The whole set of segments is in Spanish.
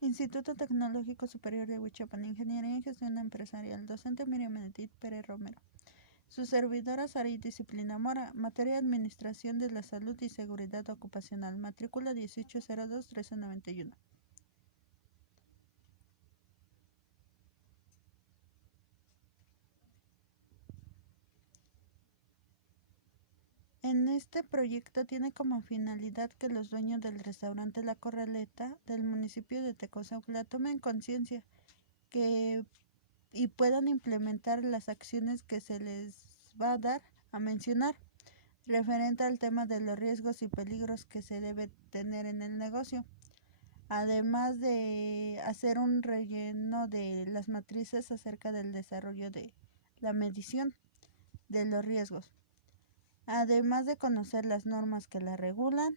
Instituto Tecnológico Superior de Huichapan, Ingeniería y Gestión Empresarial, docente Miriam Edith Pérez Romero. Su servidora Saray Disciplina Mora, materia Administración de la Salud y Seguridad Ocupacional, matrícula 1802-1391. En este proyecto tiene como finalidad que los dueños del restaurante La Corraleta del municipio de Tecozautla tomen conciencia y puedan implementar las acciones que se les va a dar a mencionar referente al tema de los riesgos y peligros que se debe tener en el negocio, además de hacer un relleno de las matrices acerca del desarrollo de la medición de los riesgos, además de conocer las normas que la regulan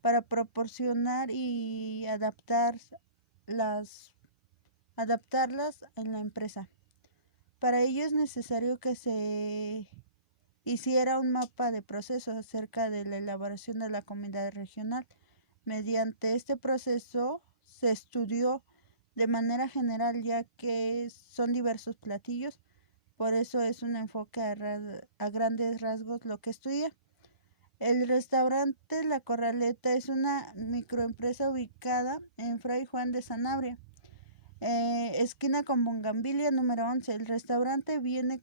para proporcionar y adaptarlas en la empresa. Para ello es necesario que se hiciera un mapa de procesos acerca de la elaboración de la comida regional. Mediante este proceso se estudió de manera general, ya que son diversos platillos, por eso es un enfoque a grandes rasgos lo que estudia. El restaurante La Corraleta es una microempresa ubicada en Fray Juan de Sanabria, esquina con Bungambilia número 11. El restaurante viene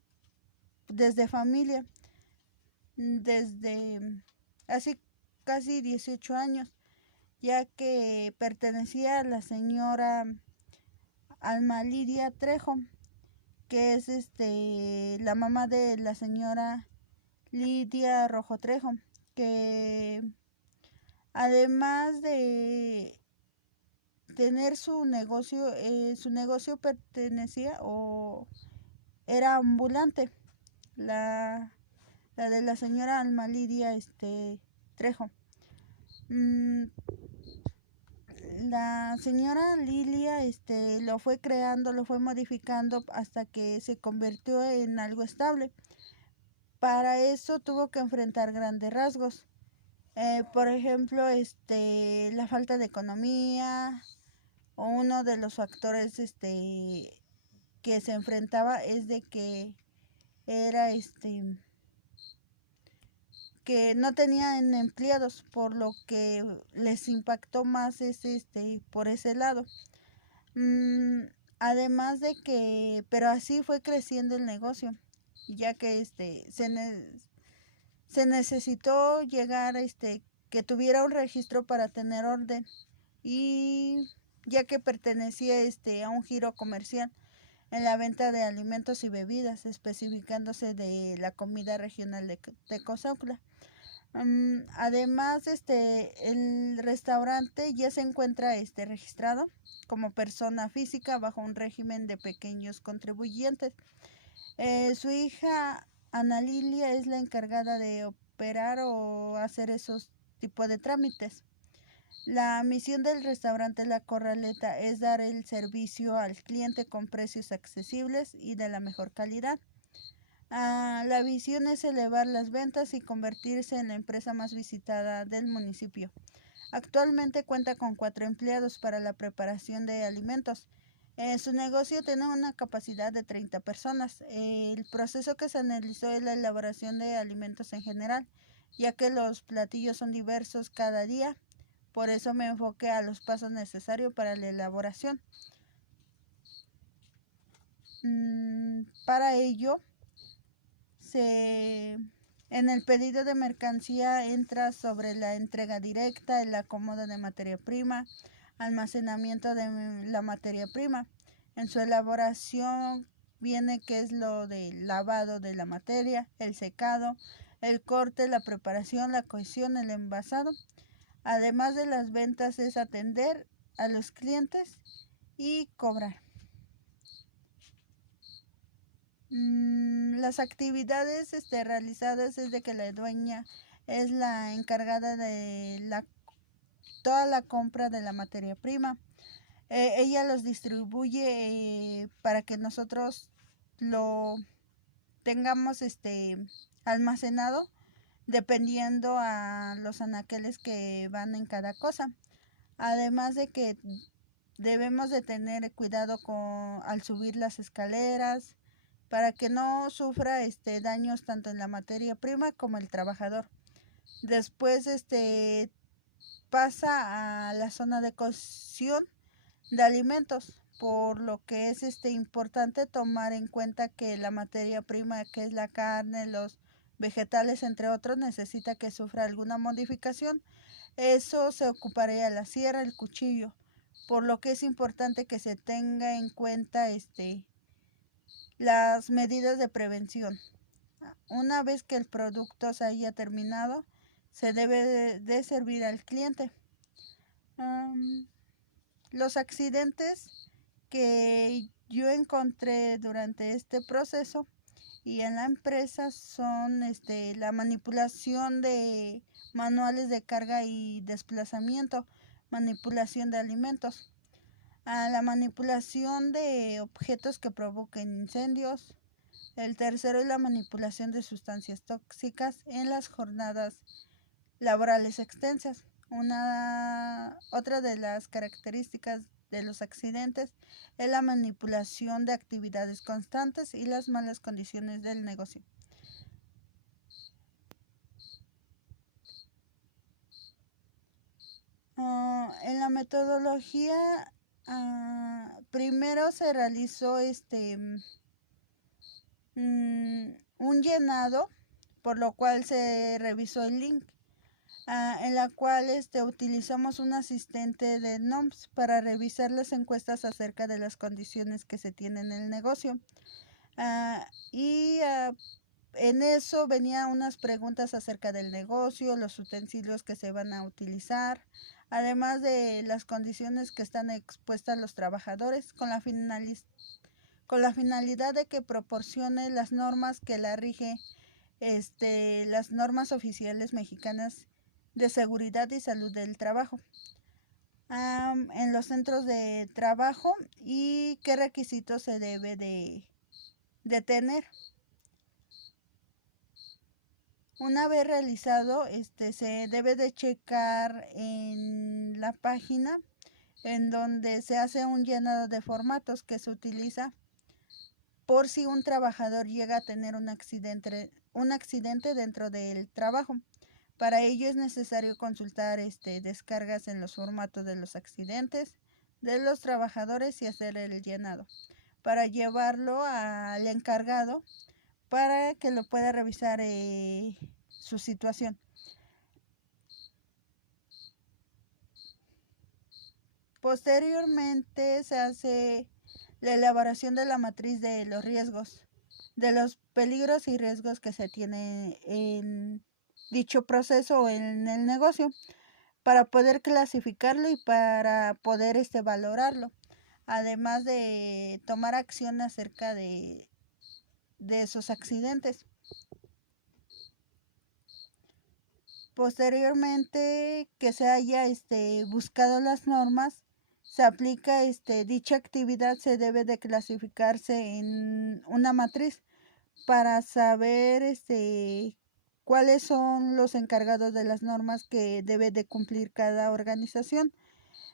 desde familia, desde hace casi 18 años, ya que pertenecía a la señora Alma Lidia Trejo, que es la mamá de la señora Lidia Rojo Trejo, que además de tener su negocio pertenecía o era ambulante, la de la señora Alma Lidia Trejo. La señora Lilia lo fue creando, lo fue modificando hasta que se convirtió en algo estable. Para eso tuvo que enfrentar grandes rasgos. Por ejemplo, la falta de economía, o uno de los factores que se enfrentaba es de que era que no tenían empleados, por lo que les impactó más por ese lado. Además de que, pero así fue creciendo el negocio, ya que se necesitó llegar que tuviera un registro para tener orden, y ya que pertenecía a un giro comercial en la venta de alimentos y bebidas, especificándose de la comida regional de Tecozautla. Además, el restaurante ya se encuentra registrado como persona física bajo un régimen de pequeños contribuyentes. Su hija Ana Lilia es la encargada de operar o hacer esos tipos de trámites. La misión del restaurante La Corraleta es dar el servicio al cliente con precios accesibles y de la mejor calidad. La visión es elevar las ventas y convertirse en la empresa más visitada del municipio. Actualmente cuenta con 4 empleados para la preparación de alimentos. Su negocio tiene una capacidad de 30 personas. El proceso que se analizó es la elaboración de alimentos en general, ya que los platillos son diversos cada día. Por eso me enfoqué a los pasos necesarios para la elaboración. Para ello, en el pedido de mercancía entra sobre la entrega directa, el acomodo de materia prima, almacenamiento de la materia prima. En su elaboración viene que es lo del lavado de la materia, el secado, el corte, la preparación, la cocción, el envasado. Además de las ventas es atender a los clientes y cobrar. Las actividades realizadas es de que la dueña es la encargada de toda la compra de la materia prima. Ella los distribuye para que nosotros lo tengamos almacenado dependiendo a los anaqueles que van en cada cosa. Además de que debemos de tener cuidado al subir las escaleras para que no sufra daños tanto en la materia prima como el trabajador. Después pasa a la zona de cocción de alimentos, por lo que es importante tomar en cuenta que la materia prima, que es la carne, los vegetales, entre otros, necesita que sufra alguna modificación. Eso se ocuparía la sierra, el cuchillo, por lo que es importante que se tenga en cuenta las medidas de prevención. Una vez que el producto se haya terminado, se debe de servir al cliente. Los accidentes que yo encontré durante este proceso y en la empresa son la manipulación de manuales de carga y desplazamiento, manipulación de alimentos, la manipulación de objetos que provoquen incendios. El tercero es la manipulación de sustancias tóxicas en las jornadas laborales extensas. Otra de las características de los accidentes es la manipulación de actividades constantes y las malas condiciones del negocio. En la metodología, primero se realizó un llenado, por lo cual se revisó el link, en la cual utilizamos un asistente de NOMS para revisar las encuestas acerca de las condiciones que se tienen en el negocio. En eso venían unas preguntas acerca del negocio, los utensilios que se van a utilizar, además de las condiciones que están expuestas los trabajadores, con la finalidad de que proporcione las normas que la rige, las normas oficiales mexicanas de seguridad y salud del trabajo en los centros de trabajo y qué requisitos se debe de tener. Una vez realizado, se debe de checar en la página en donde se hace un llenado de formatos que se utiliza por si un trabajador llega a tener un accidente dentro del trabajo. Para ello es necesario consultar descargas en los formatos de los accidentes de los trabajadores y hacer el llenado para llevarlo al encargado para que lo pueda revisar su situación. Posteriormente se hace la elaboración de la matriz de los riesgos, de los peligros y riesgos que se tienen en dicho proceso o en el negocio, para poder clasificarlo y para poder valorarlo, además de tomar acción acerca de esos accidentes. Posteriormente que se haya buscado las normas, se aplica dicha actividad, se debe de clasificarse en una matriz para saber cuáles son los encargados de las normas que debe de cumplir cada organización.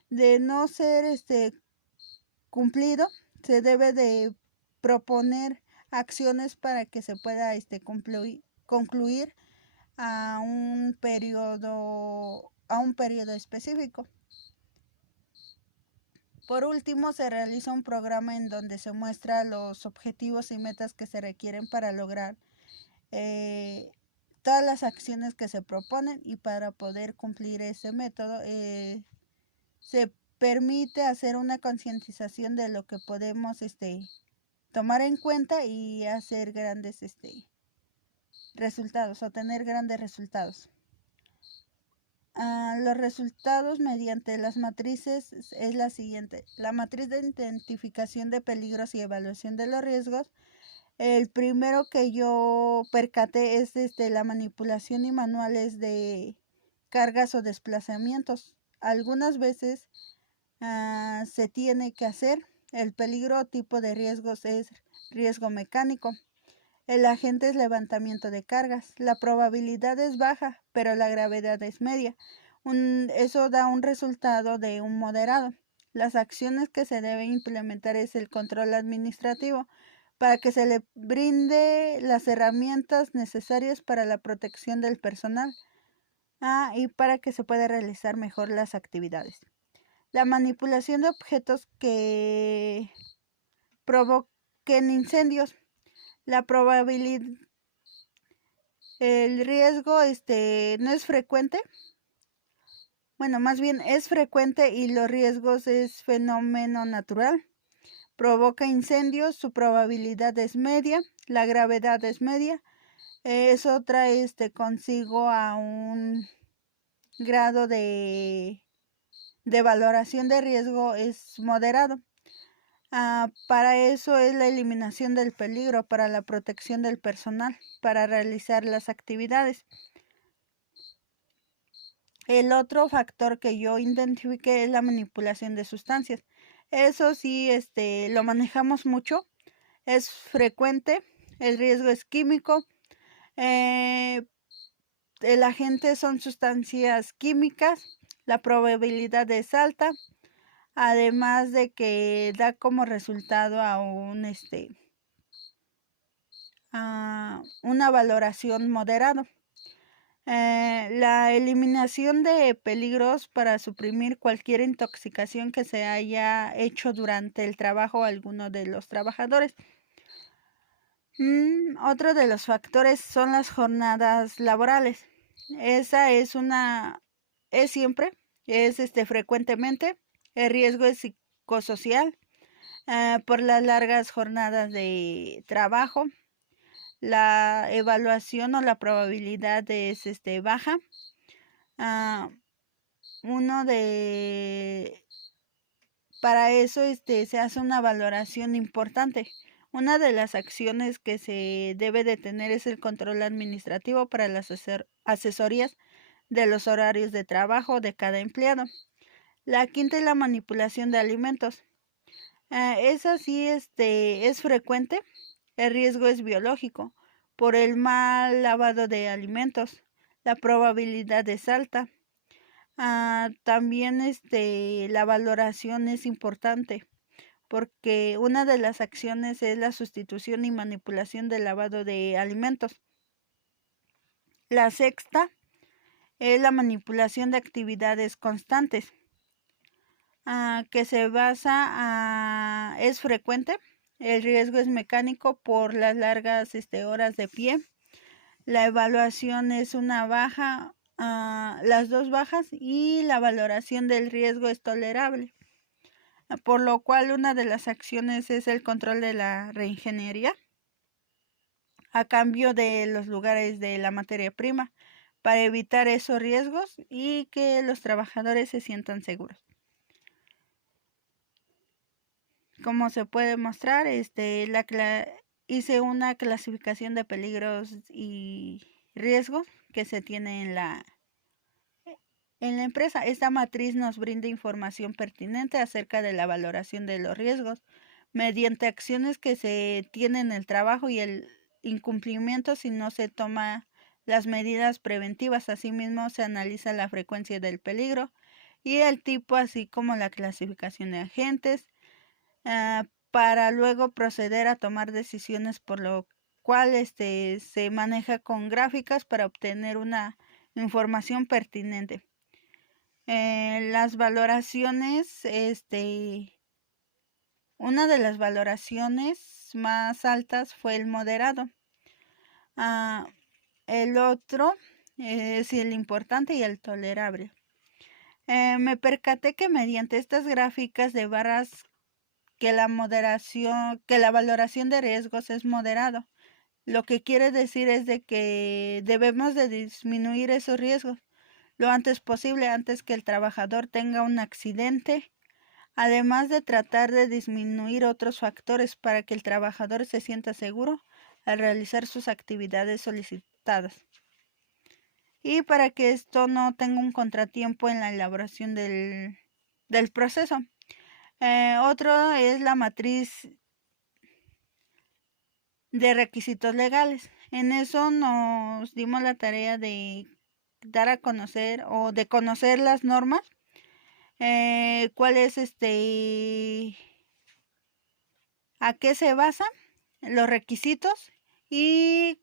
De no ser cumplido, se debe de proponer acciones para que se pueda concluir a un periodo específico. Por último, se realiza un programa en donde se muestra los objetivos y metas que se requieren para lograr todas las acciones que se proponen, y para poder cumplir ese método se permite hacer una concientización de lo que podemos tomar en cuenta y hacer grandes resultados, obtener grandes resultados. Los resultados mediante las matrices es la siguiente: la matriz de identificación de peligros y evaluación de los riesgos. El primero que yo percaté es la manipulación y manuales de cargas o desplazamientos. Algunas veces se tiene que hacer. El peligro o tipo de riesgos es riesgo mecánico. El agente es levantamiento de cargas. La probabilidad es baja, pero la gravedad es media. Eso da un resultado de un moderado. Las acciones que se deben implementar es el control administrativo para que se le brinde las herramientas necesarias para la protección del personal y para que se pueda realizar mejor las actividades. La manipulación de objetos que provoquen incendios. La probabilidad, el riesgo no es frecuente. Bueno, más bien es frecuente y los riesgos es fenómeno natural. Provoca incendios, su probabilidad es media, la gravedad es media. Eso trae consigo a un grado de valoración de riesgo es moderado. Para eso es la eliminación del peligro, para la protección del personal, para realizar las actividades. El otro factor que yo identifiqué es la manipulación de sustancias. Eso sí, lo manejamos mucho, es frecuente, el riesgo es químico. El agente son sustancias químicas, la probabilidad es alta, además de que da como resultado a una valoración moderada. La eliminación de peligros para suprimir cualquier intoxicación que se haya hecho durante el trabajo a alguno de los trabajadores. Otro de los factores son las jornadas laborales. Esa es siempre, es frecuentemente. El riesgo es psicosocial por las largas jornadas de trabajo. La evaluación o la probabilidad es baja. Para eso se hace una valoración importante. Una de las acciones que se debe de tener es el control administrativo para las asesorías de los horarios de trabajo de cada empleado. La quinta es la manipulación de alimentos. Esa sí es frecuente. El riesgo es biológico por el mal lavado de alimentos. La probabilidad es alta. También la valoración es importante porque una de las acciones es la sustitución y manipulación del lavado de alimentos. La sexta es la manipulación de actividades constantes, que se basa, es frecuente. El riesgo es mecánico por las largas horas de pie. La evaluación es una baja, las dos bajas, y la valoración del riesgo es tolerable. Por lo cual una de las acciones es el control de la reingeniería a cambio de los lugares de la materia prima para evitar esos riesgos y que los trabajadores se sientan seguros. Como se puede mostrar, hice una clasificación de peligros y riesgos que se tiene en la empresa. Esta matriz nos brinda información pertinente acerca de la valoración de los riesgos mediante acciones que se tienen en el trabajo y el incumplimiento si no se toma las medidas preventivas. Asimismo, se analiza la frecuencia del peligro y el tipo, así como la clasificación de agentes, para luego proceder a tomar decisiones, por lo cual se maneja con gráficas para obtener una información pertinente. Las valoraciones, una de las valoraciones más altas fue el moderado. El otro es el importante y el tolerable. Me percaté que mediante estas gráficas de barras que la valoración de riesgos es moderado. Lo que quiere decir es de que debemos de disminuir esos riesgos lo antes posible, antes que el trabajador tenga un accidente, además de tratar de disminuir otros factores para que el trabajador se sienta seguro al realizar sus actividades solicitadas y para que esto no tenga un contratiempo en la elaboración del proceso. Otro es la matriz de requisitos legales. En eso nos dimos la tarea de dar a conocer o de conocer las normas, cuál es a qué se basan los requisitos y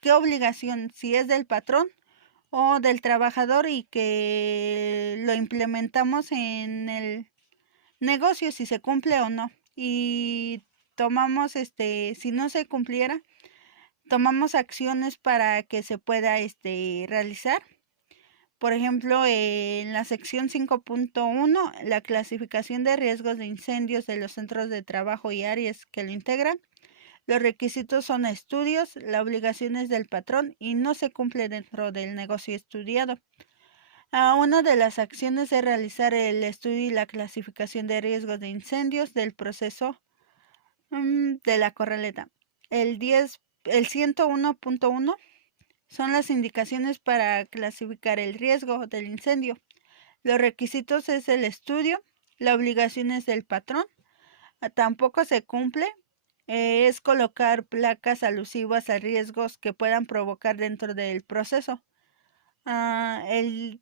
qué obligación, si es del patrón o del trabajador, y que lo implementamos en el negocio si se cumple o no. Y tomamos, si no se cumpliera, tomamos acciones para que se pueda realizar. Por ejemplo, en la sección 5.1, la clasificación de riesgos de incendios de los centros de trabajo y áreas que lo integran. Los requisitos son estudios, la obligación es del patrón y no se cumple dentro del negocio estudiado. Una de las acciones es realizar el estudio y la clasificación de riesgos de incendios del proceso de la corraleta. El 101.1 son las indicaciones para clasificar el riesgo del incendio. Los requisitos es el estudio, la obligación es del patrón, tampoco se cumple, es colocar placas alusivas a riesgos que puedan provocar dentro del proceso. El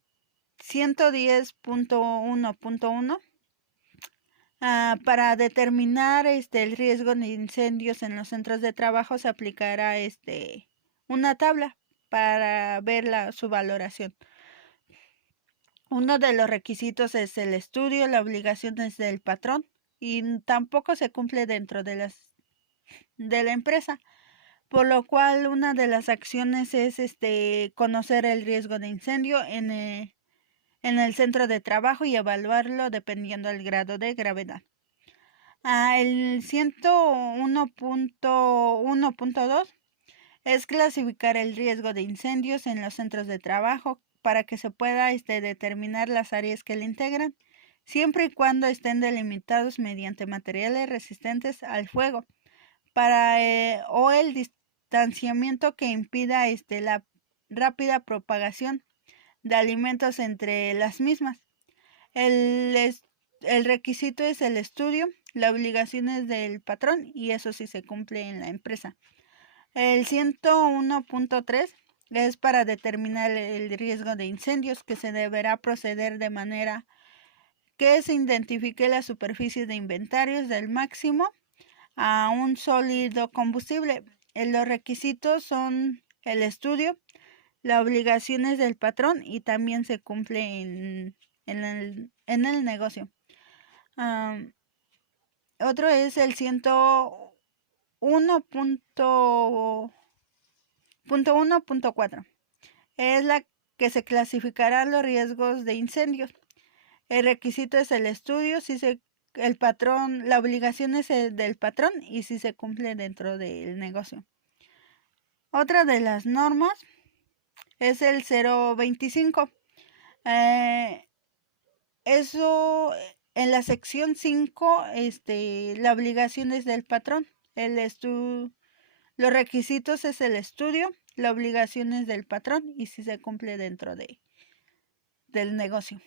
110.1.1 para determinar el riesgo de incendios en los centros de trabajo se aplicará una tabla para ver su valoración. Uno de los requisitos es el estudio, la obligación es del patrón y tampoco se cumple dentro de la empresa, por lo cual una de las acciones es conocer el riesgo de incendio en el centro de trabajo y evaluarlo dependiendo del grado de gravedad. El 101.1.2 es clasificar el riesgo de incendios en los centros de trabajo para que se pueda determinar las áreas que le integran, siempre y cuando estén delimitados mediante materiales resistentes al fuego o el distanciamiento que impida la rápida propagación de alimentos entre las mismas. El requisito es el estudio, la obligación es del patrón y eso sí se cumple en la empresa. El 101.3 es para determinar el riesgo de incendios, que se deberá proceder de manera que se identifique la superficie de inventarios del máximo a un sólido combustible. Los requisitos son el estudio, la obligación es del patrón y también se cumple en el negocio. Otro es el 101.1.4. Es la que se clasificará los riesgos de incendios. El requisito es el estudio, el patrón, la obligación es del patrón y si se cumple dentro del negocio. Otra de las normas es el 025. Eso en la sección 5, la obligación es del patrón. Los requisitos es el estudio, la obligación es del patrón y si se cumple dentro del negocio.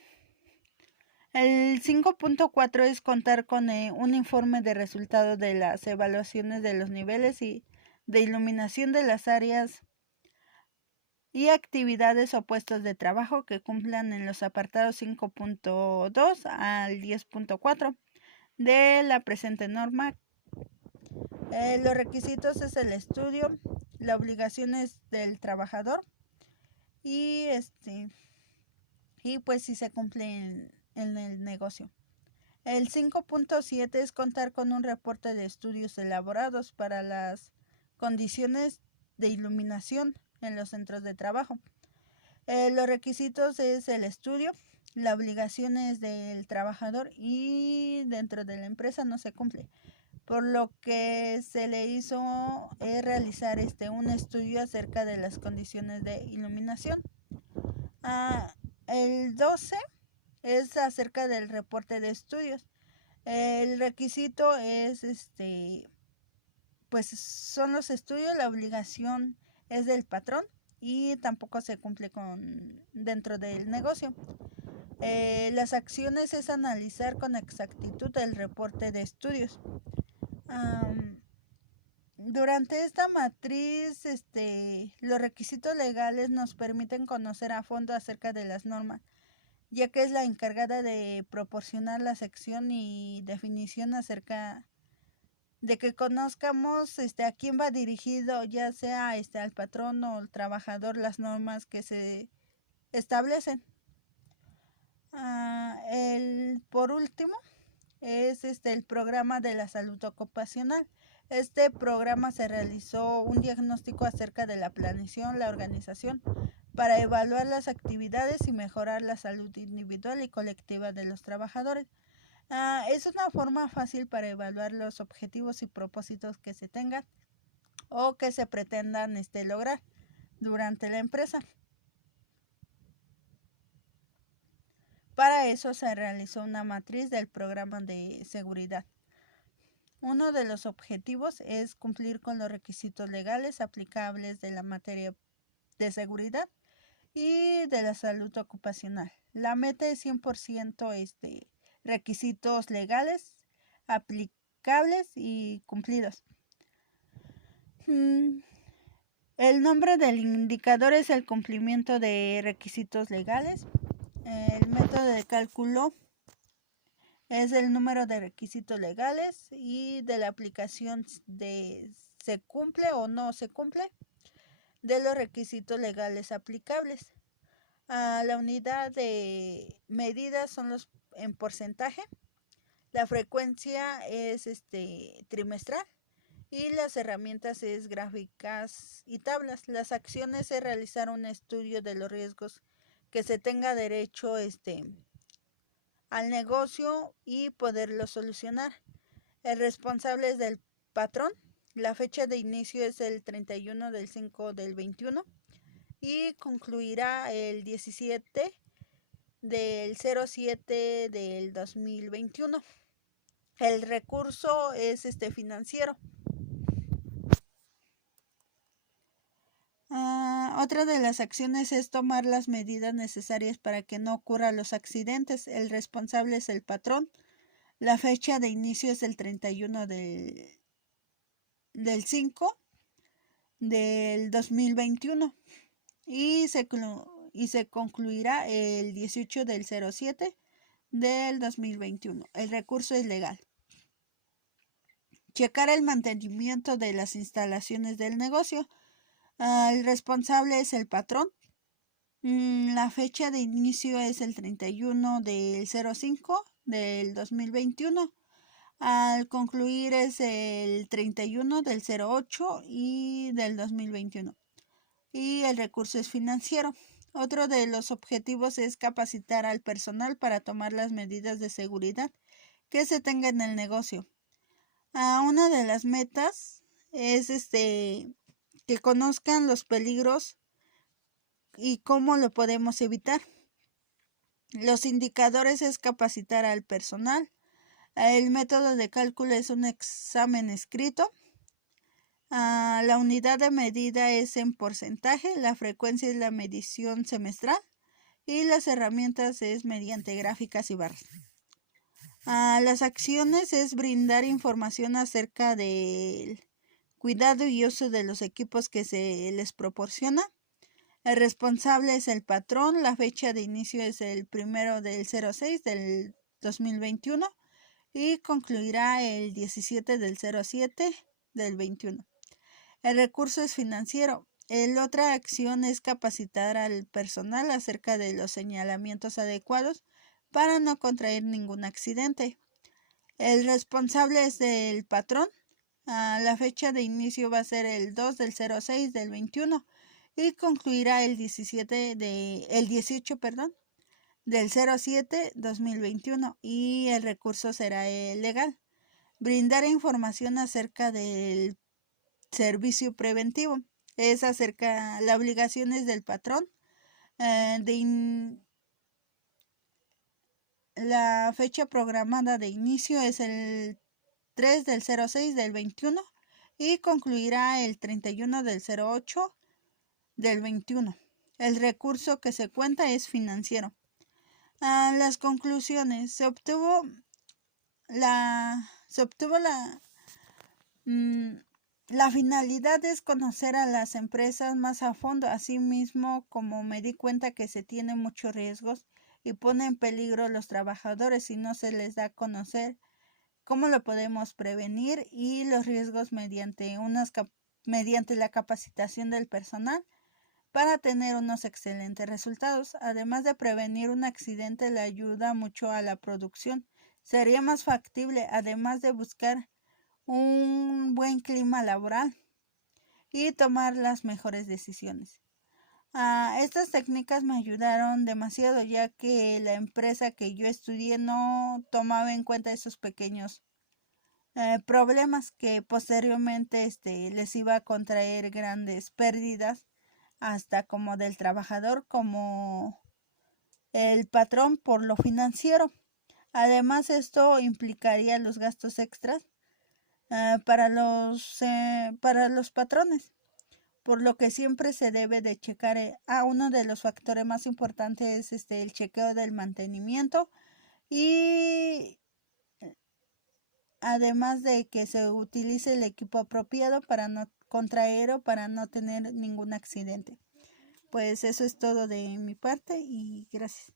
El 5.4 es contar con un informe de resultados de las evaluaciones de los niveles y de iluminación de las áreas y actividades o puestos de trabajo que cumplan en los apartados 5.2 al 10.4 de la presente norma. Los requisitos es el estudio, la obligación es del trabajador y pues si se cumple en el negocio. El 5.7 es contar con un reporte de estudios elaborados para las condiciones de iluminación en los centros de trabajo. Los requisitos es el estudio, la obligación es del trabajador y dentro de la empresa no se cumple, por lo que se le hizo realizar un estudio acerca de las condiciones de iluminación. El 12 es acerca del reporte de estudios. El requisito es pues son los estudios, la obligación es del patrón y tampoco se cumple dentro del negocio. Las acciones es analizar con exactitud el reporte de estudios. Durante esta matriz, los requisitos legales nos permiten conocer a fondo acerca de las normas, ya que es la encargada de proporcionar la sección y definición acerca de que conozcamos a quién va dirigido, ya sea al patrón o al trabajador, las normas que se establecen. Por último, es el programa de la salud ocupacional. Este programa se realizó un diagnóstico acerca de la planeación, la organización, para evaluar las actividades y mejorar la salud individual y colectiva de los trabajadores. Es una forma fácil para evaluar los objetivos y propósitos que se tengan o que se pretendan lograr durante la empresa. Para eso se realizó una matriz del programa de seguridad. Uno de los objetivos es cumplir con los requisitos legales aplicables de la materia de seguridad y de la salud ocupacional. La meta es 100% requisitos legales aplicables y cumplidos. El nombre del indicador es el cumplimiento de requisitos legales. El método de cálculo es el número de requisitos legales y de la aplicación de se cumple o no se cumple de los requisitos legales aplicables. La unidad de medida son los en porcentaje. La frecuencia es trimestral y las herramientas es gráficas y tablas. Las acciones es realizar un estudio de los riesgos que se tenga derecho al negocio y poderlo solucionar. El responsable es del patrón. La fecha de inicio es el 31 del 5 del 21 y concluirá el 17 del 07 del 2021. El recurso es financiero. Otra de las acciones es tomar las medidas necesarias para que no ocurran los accidentes. El responsable es el patrón. La fecha de inicio es el 31 del 5 del 2021 y se concluirá el 18 del 07 del 2021. El recurso es legal. Checar el mantenimiento de las instalaciones del negocio. El responsable es el patrón. La fecha de inicio es el 31 del 05 del 2021. Al concluir es el 31 del 08 y del 2021. Y el recurso es financiero. Otro de los objetivos es capacitar al personal para tomar las medidas de seguridad que se tenga en el negocio. Una de las metas es que conozcan los peligros y cómo lo podemos evitar. Los indicadores es capacitar al personal. El método de cálculo es un examen escrito. La unidad de medida es en porcentaje. La frecuencia es la medición semestral. Y las herramientas es mediante gráficas y barras. Las acciones es brindar información acerca del cuidado y uso de los equipos que se les proporciona. El responsable es el patrón. La fecha de inicio es el 1 del 06 del 2021 y concluirá el 17 del 07 del 21. El recurso es financiero. La otra acción es capacitar al personal acerca de los señalamientos adecuados para no contraer ningún accidente. El responsable es el patrón. La fecha de inicio va a ser el 2 del 06 del 21 y concluirá el 18 del 07 2021 y el recurso será legal. Brindar información acerca del servicio preventivo. Es acerca la obligaciones del patrón. La fecha programada de inicio es el 3 del 06 del 21 y concluirá el 31 del 08 del 21. El recurso que se cuenta es financiero. Las conclusiones. Se obtuvo la La finalidad es conocer a las empresas más a fondo, asimismo como me di cuenta que se tienen muchos riesgos y pone en peligro a los trabajadores si no se les da a conocer cómo lo podemos prevenir y los riesgos mediante la capacitación del personal para tener unos excelentes resultados. Además de prevenir un accidente, le ayuda mucho a la producción. Sería más factible, además de buscar un buen clima laboral y tomar las mejores decisiones. Estas técnicas me ayudaron demasiado, ya que la empresa que yo estudié no tomaba en cuenta esos pequeños problemas que posteriormente les iba a contraer grandes pérdidas, hasta como del trabajador como el patrón por lo financiero. Además, esto implicaría los gastos extras para los patrones, por lo que siempre se debe de checar. Uno de los factores más importantes es el chequeo del mantenimiento, y además de que se utilice el equipo apropiado para no contraer o para no tener ningún accidente. Pues eso es todo de mi parte y gracias.